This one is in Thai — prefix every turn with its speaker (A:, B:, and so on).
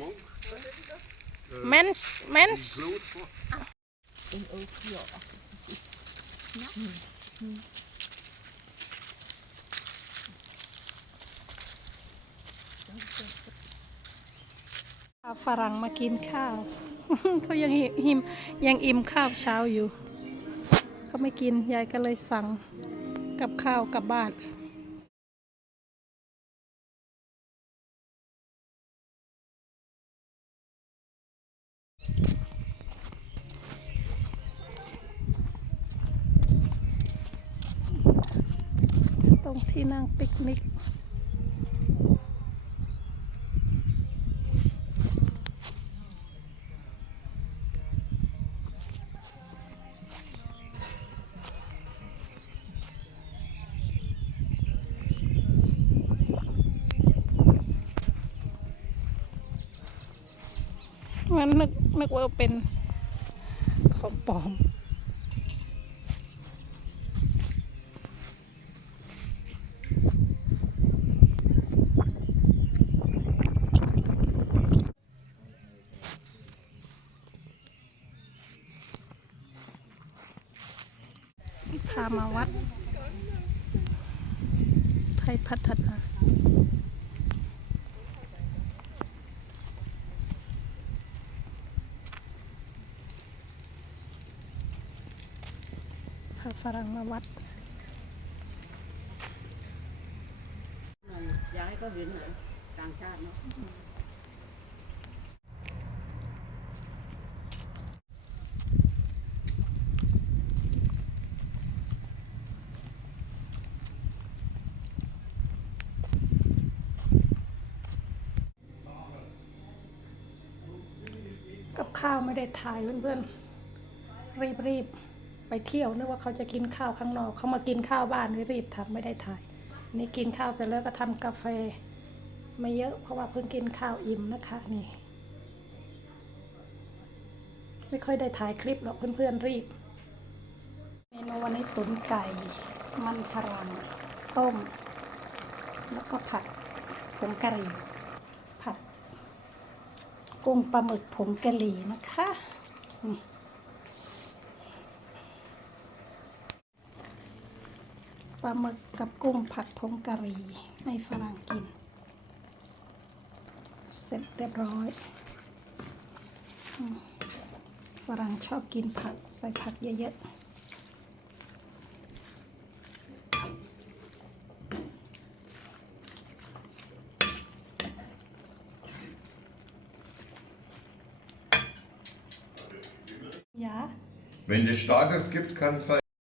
A: Monk?
B: Mens, mens.
A: Bloed voor.
C: En ook, ja.
B: พาฝรั่งมากินข้าว เขายังหิมยังอิ่มข้าวเช้าอยู่ เขาไม่กินยายก็เลยสั่งกับข้าวกลับบ้าน รงที่นั่งปิกนิกมันนึกนึกว่าเป็นของปลอมามาวัด ไทยพัฒนาพาฝรั่งมาวัด
C: อยากให้เขาเห็นหน่อต่างชาติเนาะ
B: กับข้าวไม่ได้ถ่ายเพื่อนๆรีบรีบไปเที่ยวนึกว่าเขาจะกินข้าวข้างนอก เขามากินข้าวบ้านนี่รีบทำไม่ได้ถ่ายนี่กินข้าวเสร็จแล้วก็ทำกาแฟ ไม่เยอะเพราะว่าเพิ่งกินข้าวอิ่มนะคะนี่ ไม่ค่อยได้ถ่ายคลิปหรอกเพื่อนๆรีบ เมนูวันนี้ตุ๋นไก่ มันฝรั่งต้ม แล้วก็ผัดผงกะหรี่ กุ้งปลาหมึกผงกะหรี่นะคะปลาหมึกกับกุ้งผัดผงกะหรี่ให้ฝรั่งกิน เสร็จเรียบร้อยฝรั่งชอบกินผักใส่ผักเยอะๆ ยา
D: Wenn es Status gibt, kann es sein.